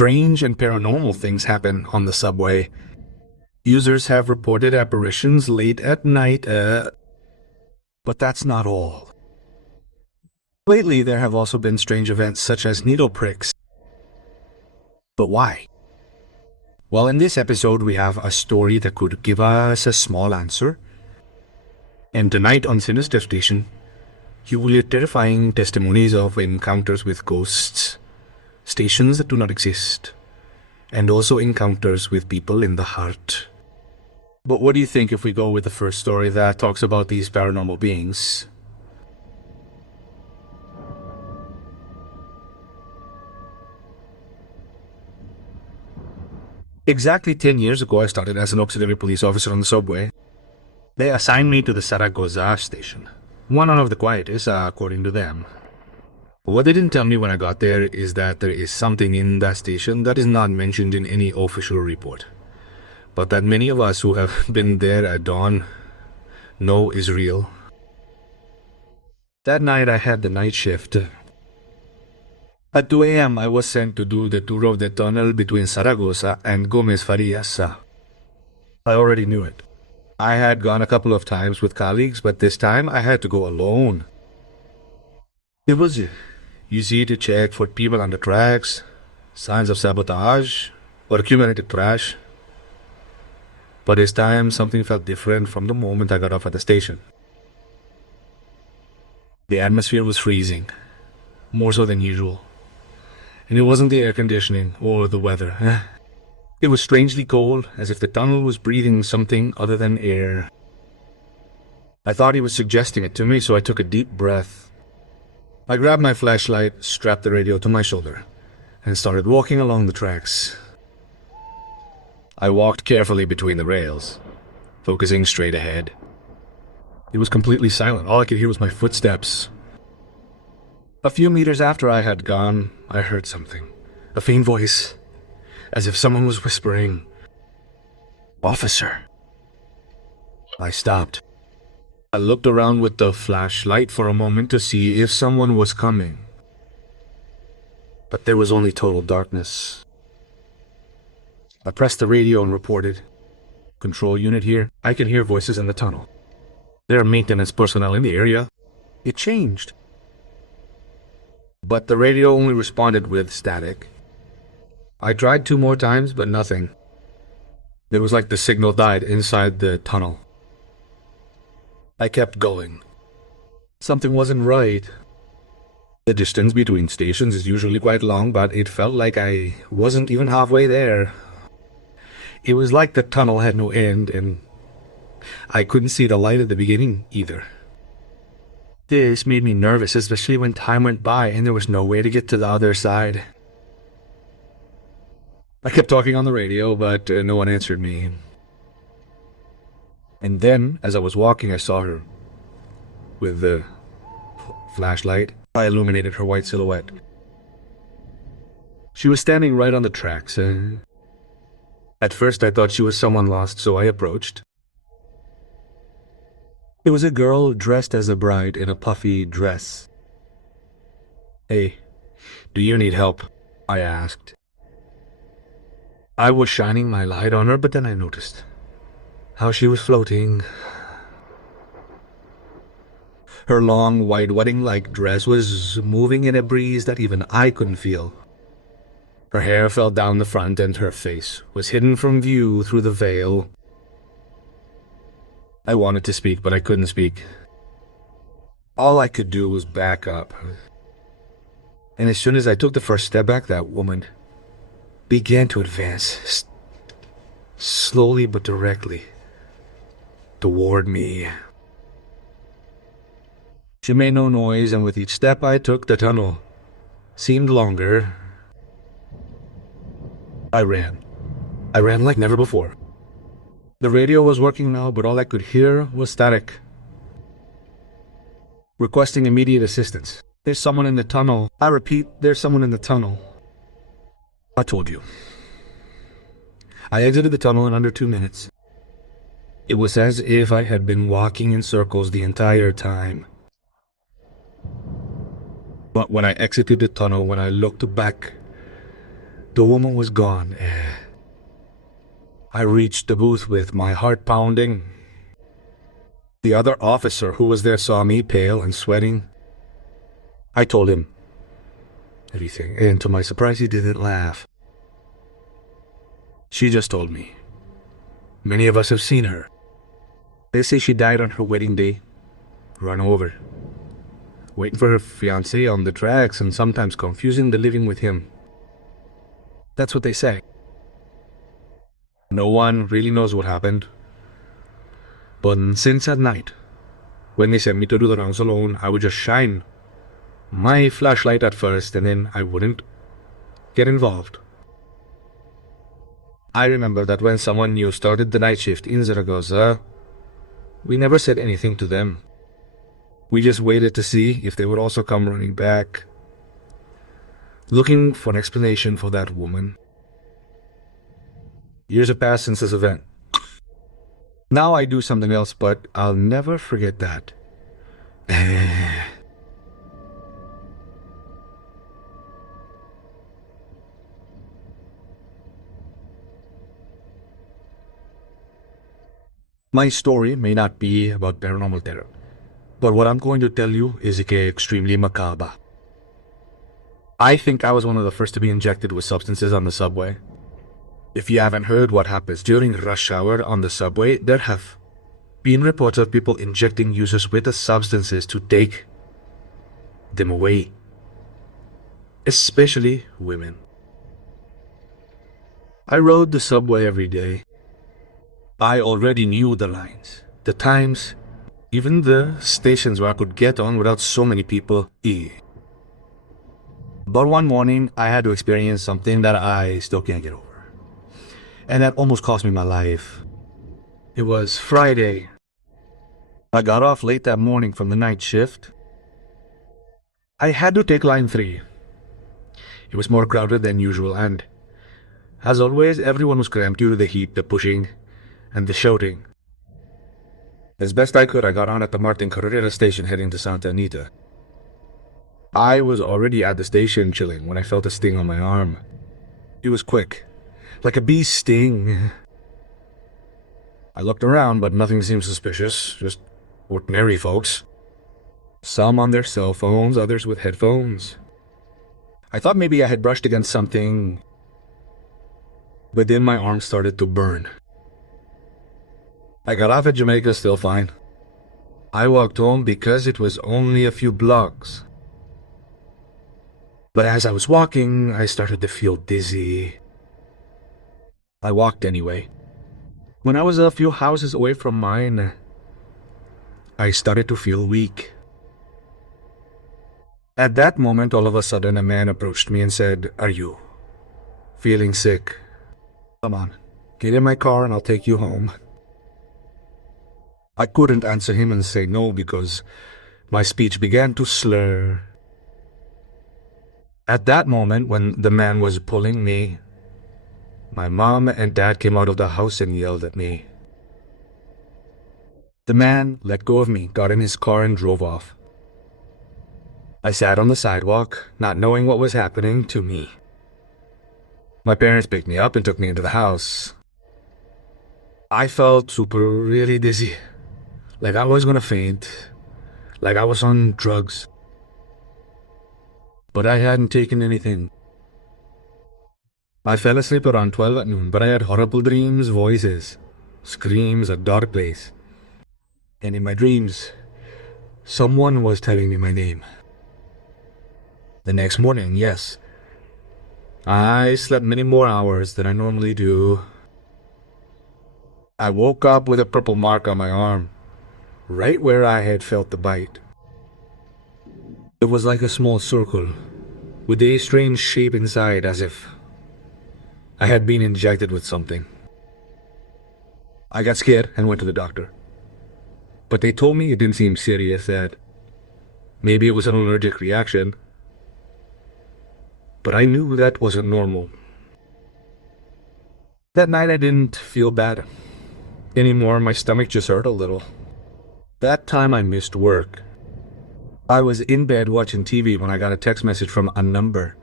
Strange and paranormal things happen on the subway. Users have reported apparitions late at night, but that's not all. Lately, there have also been strange events such as needle pricks. But why? Well, in this episode, we have a story that could give us a small answer. And tonight on Sinister Station, you will hear terrifying testimonies of encounters with ghosts, stations that do not exist, and also encounters with people in the heart. But what do you think if we go with the first story that talks about these paranormal beings? Exactly 10 years ago, I started as an auxiliary police officer on the subway. They assigned me to the Zaragoza station, one of the quietest, according to them. What they didn't tell me when I got there is that there is something in that station that is not mentioned in any official report, but that many of us who have been there at dawn know is real. That night I had the night shift. At 2 a.m. I was sent to do the tour of the tunnel between Zaragoza and Gómez Farías. I already knew it. I had gone a couple of times with colleagues, but this time I had to go alone. It was easy to check for people on the tracks, signs of sabotage, or accumulated trash. But this time something felt different from the moment I got off at the station. The atmosphere was freezing, more so than usual. And it wasn't the air conditioning or the weather. It was strangely cold, as if the tunnel was breathing something other than air. I thought he was suggesting it to me, so I took a deep breath. I grabbed my flashlight, strapped the radio to my shoulder, and started walking along the tracks. I walked carefully between the rails, focusing straight ahead. It was completely silent. All I could hear was my footsteps. A few meters after I had gone, I heard something. A faint voice, as if someone was whispering, "Officer." I stopped. I looked around with the flashlight for a moment to see if someone was coming. But there was only total darkness. I pressed the radio and reported, "Control unit here. I can hear voices in the tunnel. There are maintenance personnel in the area." It changed. But the radio only responded with static. I tried 2 more times, but nothing. It was like the signal died inside the tunnel. I kept going. Something wasn't right. The distance between stations is usually quite long, but it felt like I wasn't even halfway there. It was like the tunnel had no end, and I couldn't see the light at the beginning either. This made me nervous, especially when time went by and there was no way to get to the other side. I kept talking on the radio, but no one answered me. And then, as I was walking, I saw her. With the flashlight, I illuminated her white silhouette. She was standing right on the tracks. At first I thought she was someone lost, so I approached. It was a girl dressed as a bride in a puffy dress. "Hey, do you need help?" I asked. I was shining my light on her, but then I noticed how she was floating. Her long, white wedding-like dress was moving in a breeze that even I couldn't feel. Her hair fell down the front and her face was hidden from view through the veil. I wanted to speak, but I couldn't speak. All I could do was back up. And as soon as I took the first step back, that woman began to advance, slowly but directly, toward me. She made no noise, and with each step I took, the tunnel seemed longer. I ran. I ran like never before. The radio was working now, but all I could hear was static. Requesting immediate assistance. "There's someone in the tunnel." I repeat, "There's someone in the tunnel." I told you. I exited the tunnel in under 2 minutes. It was as if I had been walking in circles the entire time. But when I exited the tunnel, when I looked back, The woman was gone. I reached the booth with my heart pounding. The other officer who was there saw me, pale and sweating. I told him everything, and to my surprise, he didn't laugh. She just told me. Many of us have seen her. They say she died on her wedding day, run over, waiting for her fiancé on the tracks and sometimes confusing the living with him. That's what they say. No one really knows what happened. But since at night, when they sent me to do the rounds alone, I would just shine my flashlight at first and then I wouldn't get involved. I remember that when someone new started the night shift in Zaragoza, we never said anything to them. We just waited to see if they would also come running back, looking for an explanation for that woman. Years have passed since this event. Now I do something else, but I'll never forget that. My story may not be about paranormal terror, but what I'm going to tell you is extremely macabre. I think I was one of the first to be injected with substances on the subway. If you haven't heard what happens during rush hour on the subway, there have been reports of people injecting users with the substances to take them away, especially women. I rode the subway every day. I already knew the lines, the times, even the stations where I could get on without so many people. But one morning, I had to experience something that I still can't get over. And that almost cost me my life. It was Friday. I got off late that morning from the night shift. I had to take line 3. It was more crowded than usual and, as always, everyone was cramped due to the heat, the pushing, and the shouting. As best I could, I got on at the Martin Carrera station heading to Santa Anita. I was already at the station chilling when I felt a sting on my arm. It was quick, like a bee's sting. I looked around, but nothing seemed suspicious, just ordinary folks. Some on their cell phones, others with headphones. I thought maybe I had brushed against something, but then my arm started to burn. I got off at Jamaica still fine. I walked home because it was only a few blocks. But as I was walking, I started to feel dizzy. I walked anyway. When I was a few houses away from mine, I started to feel weak. At that moment, all of a sudden, a man approached me and said, "Are you feeling sick? Come on, get in my car and I'll take you home." I couldn't answer him and say no because my speech began to slur. At that moment, when the man was pulling me, my mom and dad came out of the house and yelled at me. The man let go of me, got in his car and drove off. I sat on the sidewalk, not knowing what was happening to me. My parents picked me up and took me into the house. I felt really dizzy, like I was gonna faint, like I was on drugs. But I hadn't taken anything. I fell asleep around 12 at noon, but I had horrible dreams, voices, screams, a dark place. And in my dreams, someone was telling me my name. The next morning, yes, I slept many more hours than I normally do. I woke up with a purple mark on my arm, right where I had felt the bite. It was like a small circle, with a strange shape inside, as if I had been injected with something. I got scared and went to the doctor. But they told me it didn't seem serious, that maybe it was an allergic reaction. But I knew that wasn't normal. That night I didn't feel bad anymore. My stomach just hurt a little. That time I missed work. I was in bed watching TV when I got a text message from a number.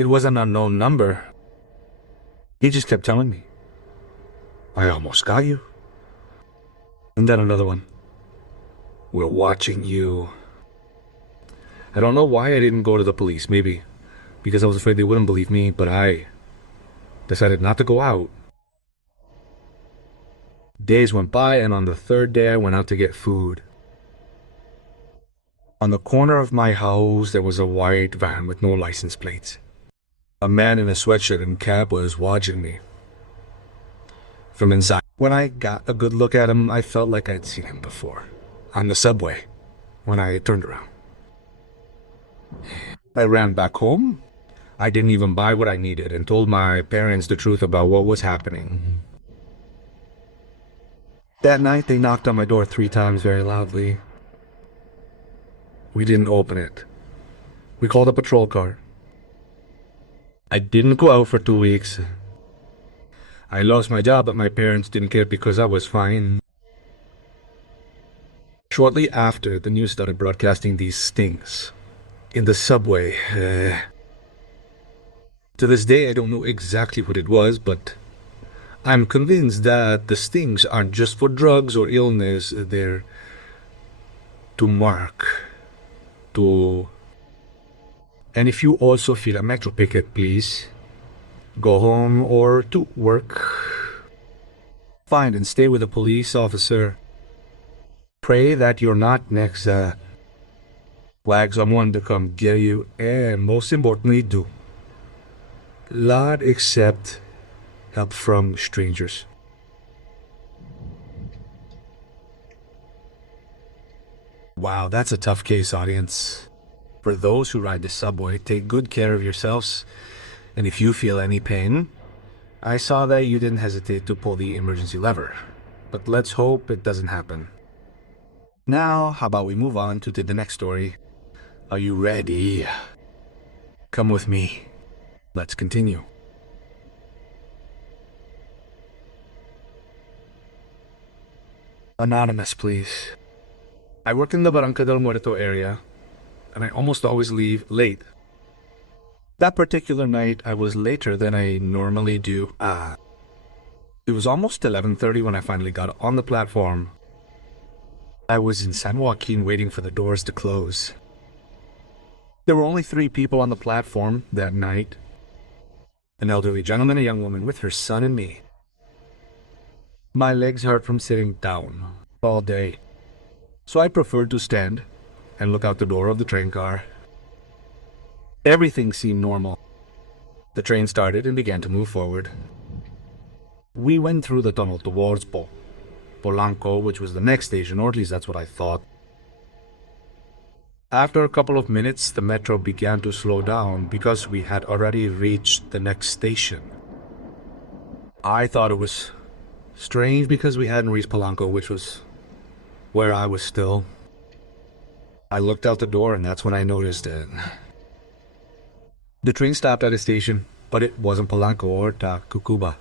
It was an unknown number. He just kept telling me, "I almost got you." And then another one, "We're watching you." I don't know why I didn't go to the police. Maybe because I was afraid they wouldn't believe me, but I decided not to go out. Days went by, and on the third day I went out to get food. On the corner of my house, there was a white van with no license plates. A man in a sweatshirt and cap was watching me from inside. When I got a good look at him, I felt like I'd seen him before. On the subway, when I turned around. I ran back home. I didn't even buy what I needed and told my parents the truth about what was happening. That night, they knocked on my door 3 times very loudly. We didn't open it. We called a patrol car. I didn't go out for 2 weeks. I lost my job, but my parents didn't care because I was fine. Shortly after, the news started broadcasting these stings in the subway. To this day, I don't know exactly what it was, but I'm convinced that the stings aren't just for drugs or illness. They're to mark. And if you also feel a metro picket, please go home or to work. Find and stay with a police officer. Pray that you're not next. Flag someone to come get you, and most importantly, do not accept help from strangers. Wow, that's a tough case, audience. For those who ride the subway, take good care of yourselves. And if you feel any pain, I saw that you didn't hesitate to pull the emergency lever. But let's hope it doesn't happen. Now, how about we move on to the next story? Are you ready? Come with me. Let's continue. Anonymous, please. I work in the Barranca del Muerto area, and I almost always leave late. That particular night, I was later than I normally do. It was almost 11:30 when I finally got on the platform. I was in San Joaquin waiting for the doors to close. There were only 3 people on the platform that night. An elderly gentleman, a young woman with her son, and me. My legs hurt from sitting down all day, so I preferred to stand and look out the door of the train car. Everything seemed normal. The train started and began to move forward. We went through the tunnel towards Polanco, which was the next station, or at least that's what I thought. After a couple of minutes, the metro began to slow down because we had already reached the next station. I thought it was strange because we hadn't reached Polanco, which was where I was still. I looked out the door, and that's when I noticed it. The train stopped at a station, but it wasn't Polanco or Tacucuba.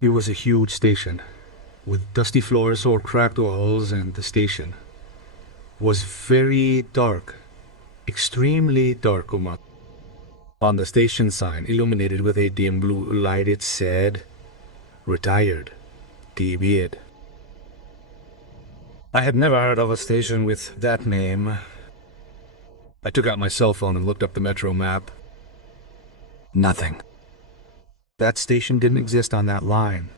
It was a huge station, with dusty floors or cracked walls, and the station was very dark, extremely dark. On the station sign, illuminated with a dim blue light, it said, "Retired, TB'd." I had never heard of a station with that name. I took out my cell phone and looked up the metro map. Nothing. That station didn't exist on that line.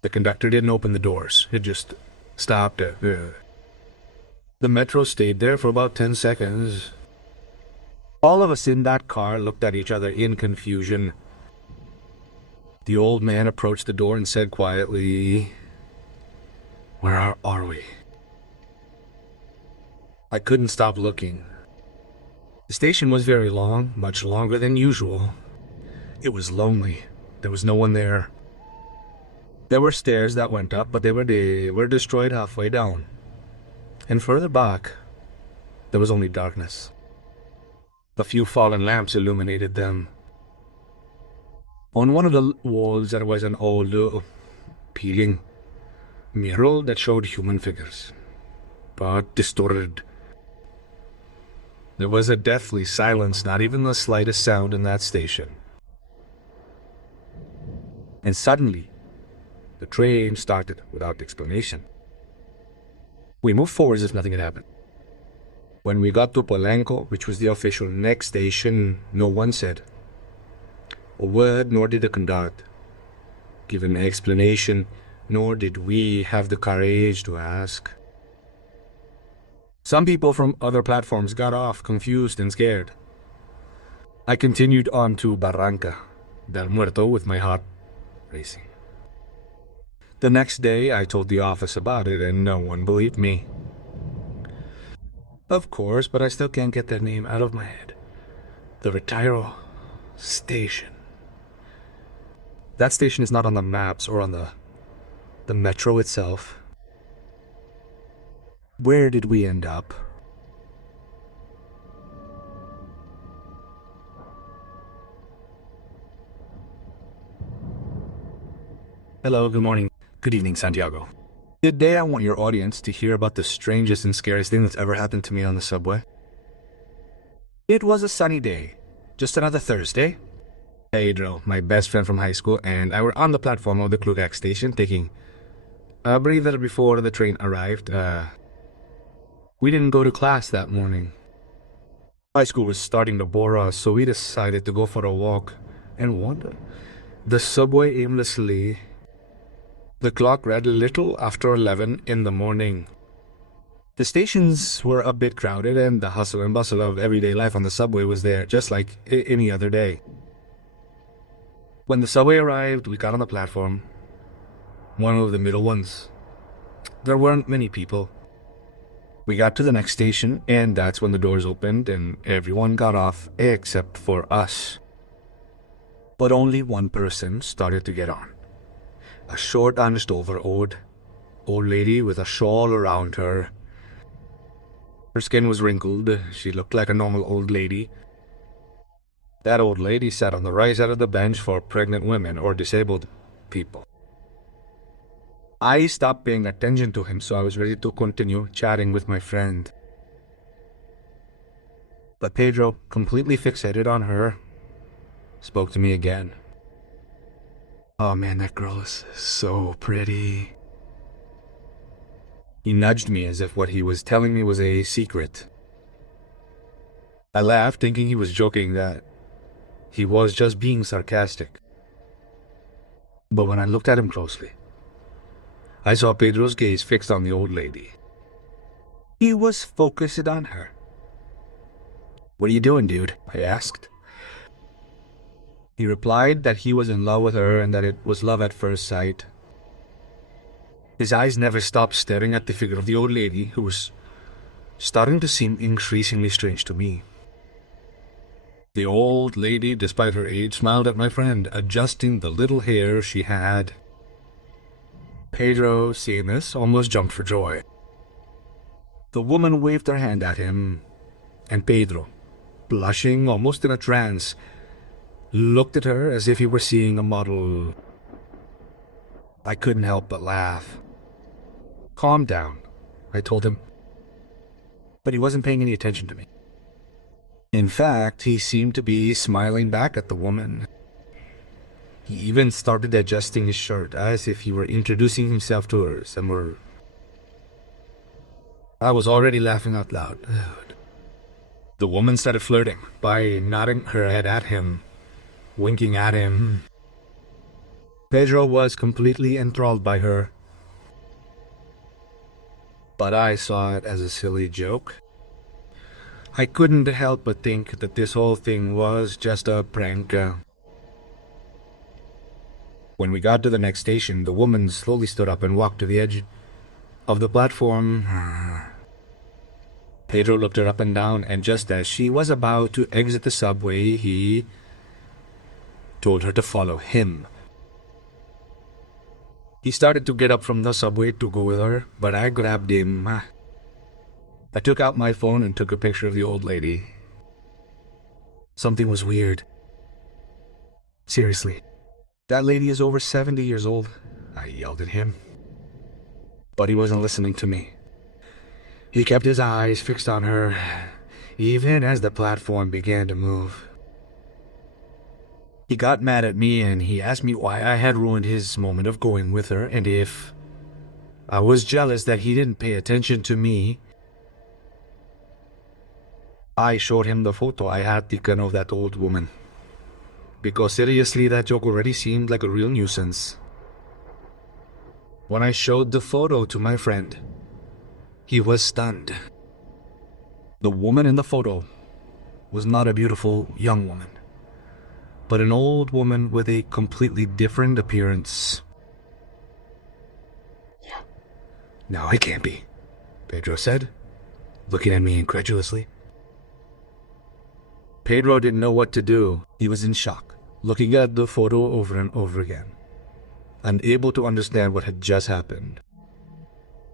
The conductor didn't open the doors. It just stopped. The metro stayed there for about 10 seconds. All of us in that car looked at each other in confusion. The old man approached the door and said quietly, "Where are we?" I couldn't stop looking. The station was very long, much longer than usual. It was lonely. There was no one there. There were stairs that went up, but they were destroyed halfway down. And further back, there was only darkness. A few fallen lamps illuminated them. On one of the walls there was an old, peeling mural that showed human figures, but distorted. There was a deathly silence, not even the slightest sound in that station. And suddenly, the train started without explanation. We moved forward as if nothing had happened. When we got to Polanco, which was the official next station, no one said a word, nor did the conductor give an explanation, nor did we have the courage to ask. Some people from other platforms got off, confused and scared. I continued on to Barranca del Muerto with my heart racing. The next day, I told the office about it, and no one believed me. Of course, but I still can't get that name out of my head. The Retiro Station. That station is not on the maps or on the metro itself. Where did we end up? Hello, good morning. Good evening, Santiago. Today I want your audience to hear about the strangest and scariest thing that's ever happened to me on the subway. It was a sunny day. Just another Thursday. Pedro, my best friend from high school, and I were on the platform of the Lugares station taking a breather before the train arrived. We didn't go to class that morning. High school was starting to bore us, so we decided to go for a walk and wander the subway aimlessly. The clock read a little after 11 in the morning. The stations were a bit crowded, and the hustle and bustle of everyday life on the subway was there, just like any other day. When the subway arrived, we got on the platform, one of the middle ones. There weren't many people. We got to the next station, and that's when the doors opened and everyone got off except for us. But only one person started to get on. A short, hunched over old lady with a shawl around her. Her skin was wrinkled. She looked like a normal old lady. That old lady sat on the right side of the bench for pregnant women or disabled people. I stopped paying attention to him, so I was ready to continue chatting with my friend. But Pedro, completely fixated on her, spoke to me again. Oh man, that girl is so pretty. He nudged me as if what he was telling me was a secret. I laughed, thinking he was joking, that he was just being sarcastic. But when I looked at him closely, I saw Pedro's gaze fixed on the old lady. He was focused on her. "What are you doing, dude?" I asked. He replied that he was in love with her and that it was love at first sight. His eyes never stopped staring at the figure of the old lady, who was starting to seem increasingly strange to me. The old lady, despite her age, smiled at my friend, adjusting the little hair she had. Pedro, seeing this, almost jumped for joy. The woman waved her hand at him, and Pedro, blushing almost in a trance, looked at her as if he were seeing a model. I couldn't help but laugh. "Calm down," I told him. But he wasn't paying any attention to me. In fact, he seemed to be smiling back at the woman. He even started adjusting his shirt as if he were introducing himself to her somewhere. I was already laughing out loud. The woman started flirting by nodding her head at him, winking at him. Pedro was completely enthralled by her. But I saw it as a silly joke. I couldn't help but think that this whole thing was just a prank. When we got to the next station, the woman slowly stood up and walked to the edge of the platform. Pedro looked her up and down, and just as she was about to exit the subway, he told her to follow him. He started to get up from the subway to go with her, but I grabbed him. I took out my phone and took a picture of the old lady. Something was weird. Seriously, that lady is over 70 years old, I yelled at him. But he wasn't listening to me. He kept his eyes fixed on her. even as the platform began to move. He got mad at me and he asked me why I had ruined his moment of going with her and if I was jealous that he didn't pay attention to me. I showed him the photo I had taken of that old woman, because seriously, that joke already seemed like a real nuisance. When I showed the photo to my friend, he was stunned. The woman in the photo was not a beautiful young woman, but an old woman with a completely different appearance. "No, it can't be," Pedro said, looking at me incredulously. Pedro didn't know what to do. He was in shock, looking at the photo over and over again, unable to understand what had just happened.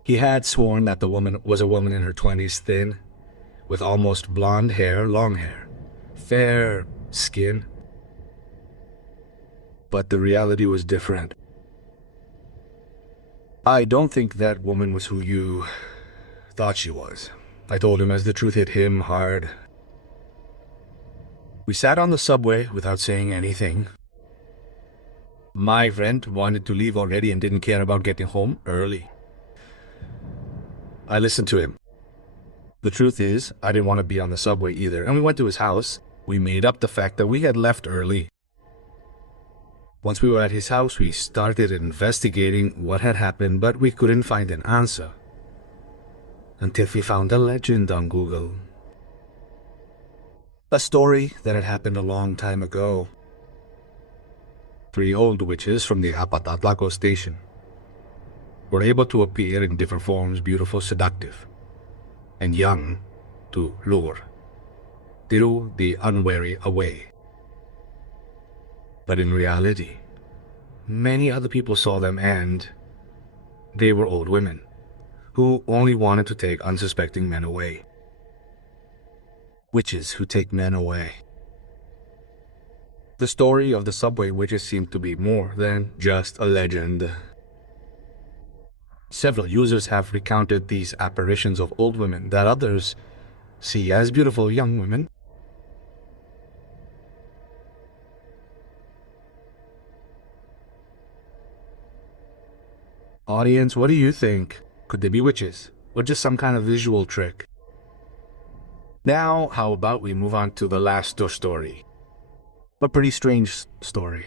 He had sworn that the woman was a woman in her 20s, thin, with almost blonde hair, long hair, fair skin. But the reality was different. "I don't think that woman was who you thought she was," I told him as the truth hit him hard. We sat on the subway without saying anything. My friend wanted to leave already and didn't care about getting home early. I listened to him. The truth is, I didn't want to be on the subway either, and we went to his house. We made up the fact that we had left early. Once we were at his house, we started investigating what had happened, but we couldn't find an answer. Until we found a legend on Google. A story that had happened a long time ago. 3 old witches from the Apatatlaco station were able to appear in different forms, beautiful, seductive, and young, to lure, threw the unwary away. But in reality, many other people saw them and they were old women who only wanted to take unsuspecting men away. Witches who take men away. The story of the subway witches seemed to be more than just a legend. Several users have recounted these apparitions of old women that others see as beautiful young women. Audience, what do you think? Could they be witches, or just some kind of visual trick? Now, how about we move on to the last story? A pretty strange story.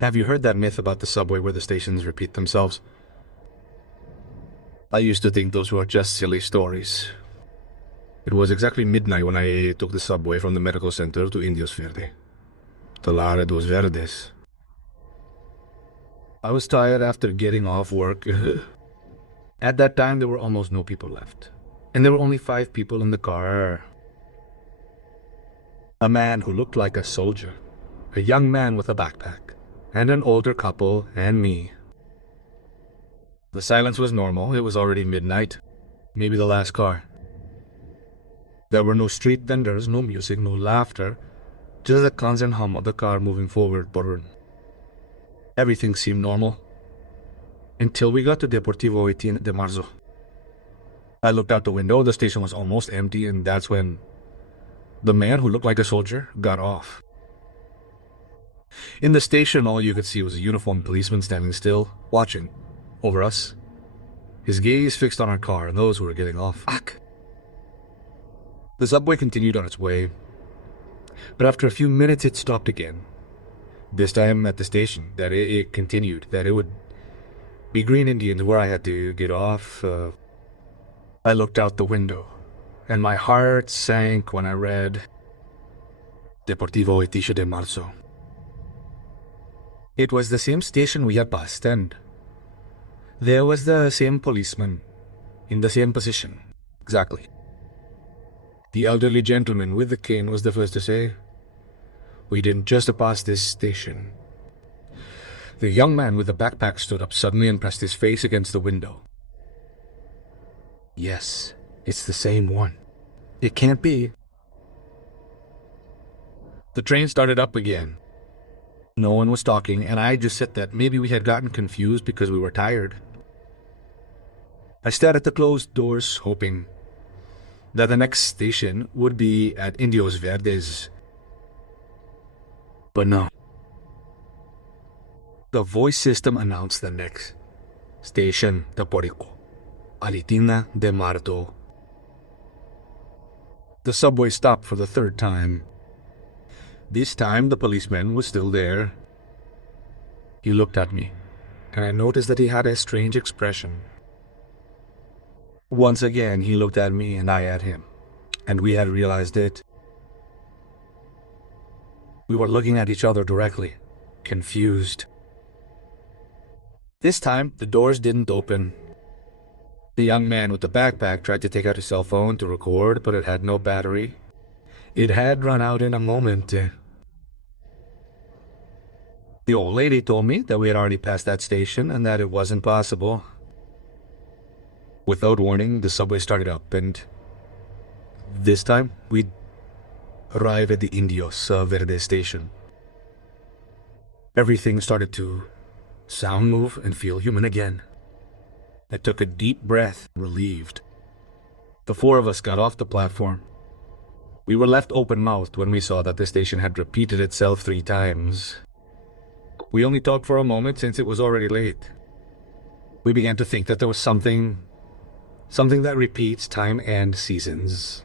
Have you heard that myth about the subway where the stations repeat themselves? I used to think those were just silly stories. It was exactly midnight when I took the subway from the medical center to Indios Verde. The Lara dos Verdes. I was tired after getting off work. At that time, there were almost no people left. And there were only 5 people in the car. A man who looked like a soldier, a young man with a backpack, and an older couple, and me. The silence was normal. It was already midnight. Maybe the last car. There were no street vendors, no music, no laughter, just the constant hum of the car moving forward. Everything seemed normal. Until we got to Deportivo 18 de Marzo. I looked out the window, the station was almost empty, and that's when the man who looked like a soldier got off. In the station, all you could see was a uniformed policeman standing still, watching over us. His gaze fixed on our car and those who were getting off. Fuck! The subway continued on its way, but after a few minutes it stopped again. This time at the station, that it continued, that it would be Green Indians where I had to get off. I looked out the window, and my heart sank when I read Deportivo 18 de Marzo. It was the same station we had passed, and there was the same policeman, in the same position, exactly. The elderly gentleman with the cane was the first to say, "We didn't just pass this station." The young man with the backpack stood up suddenly and pressed his face against the window. "Yes, it's the same one. It can't be." The train started up again. No one was talking, and I just said that maybe we had gotten confused because we were tired. I stared at the closed doors, hoping that the next station would be at Indios Verdes. But no. The voice system announced the next station, Taporico, Alitina de Marto. The subway stopped for the third time. This time the policeman was still there. He looked at me, and I noticed that he had a strange expression. Once again he looked at me and I at him, and we had realized it. We were looking at each other directly, confused. This time, the doors didn't open. The young man with the backpack tried to take out his cell phone to record, but it had no battery. It had run out in a moment. The old lady told me that we had already passed that station and that it wasn't possible. Without warning, the subway started up, and this time, we'd arrive at the Indios Verde station. Everything started to sound, move, and feel human again. I took a deep breath, relieved. The four of us got off the platform. We were left open-mouthed when we saw that the station had repeated itself 3 times. We only talked for a moment since it was already late. We began to think that there was something that repeats time and seasons.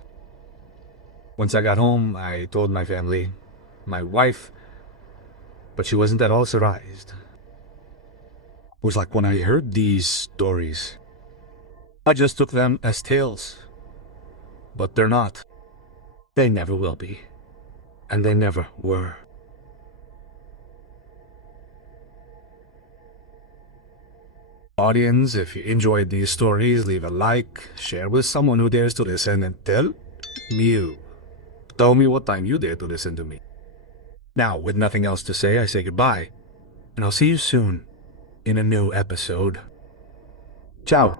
Once I got home, I told my family, my wife, but she wasn't at all surprised. It was like when I heard these stories, I just took them as tales. But they're not. They never will be. And they never were. Audience, if you enjoyed these stories, leave a like, share with someone who dares to listen, and tell me what time you dare to listen to me. Now, with nothing else to say, I say goodbye, and I'll see you soon in a new episode. Ciao.